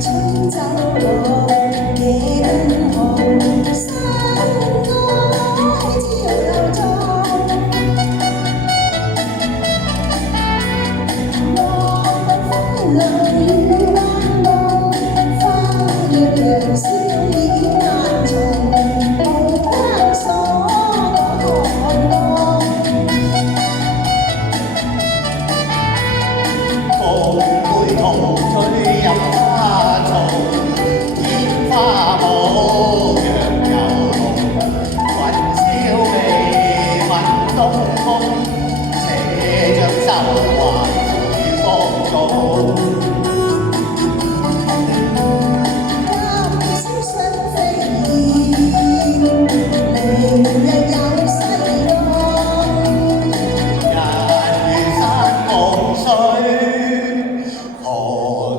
春走路，夜更紅，山愛照又壯。黃昏風裏漫步，花月亮笑臉難從，無關所看望。紅梅同醉入花叢，煙花舞陽遊龍，雲霄微聞東風，且將愁懷隨風中。今宵想飛燕，明日有西望。人如山共水，何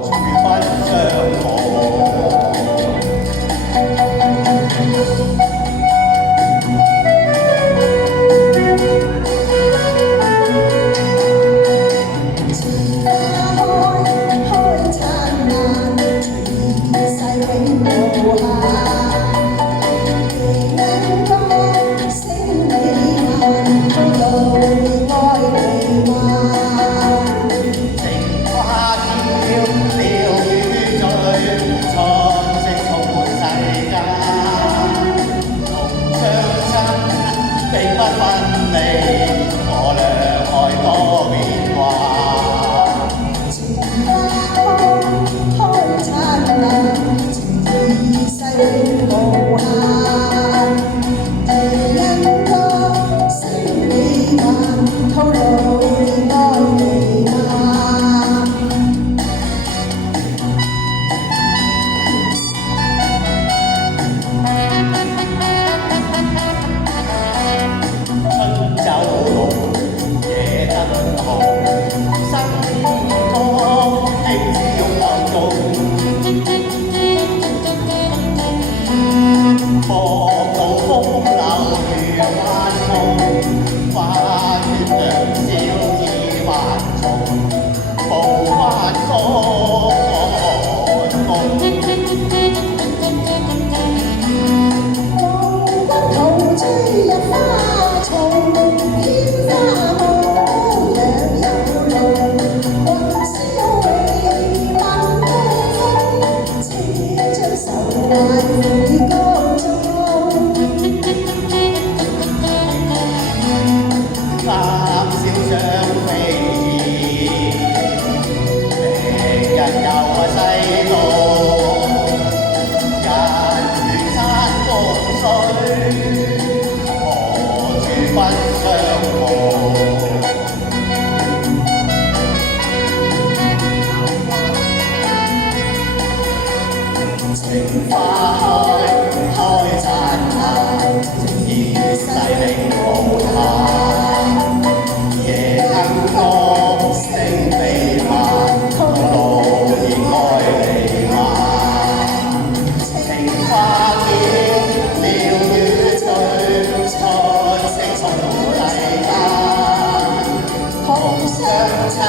處不相逢？並不分離，我倆愛多變幻。情花開燦爛，情意世永無限。夜鶯歌聲美漫，透露戀愛彌漫。春走路，夜更紅，生光輕笑流動。莫道風流如幻夢，花月亮笑似幻蟲，無關所看夢。黃昏途吹入花叢，煙花舞陽遊龍，雲霄微聞東風，且將愁懷回江中。三笑相飛燕，明日又西東。人如山共水，何處不相逢？情花開燦爛，情意世永無限。夜鶯歌聲美漫，透露熱愛彌漫。情花嬌，鳥語醉，春色寵世間，同相親。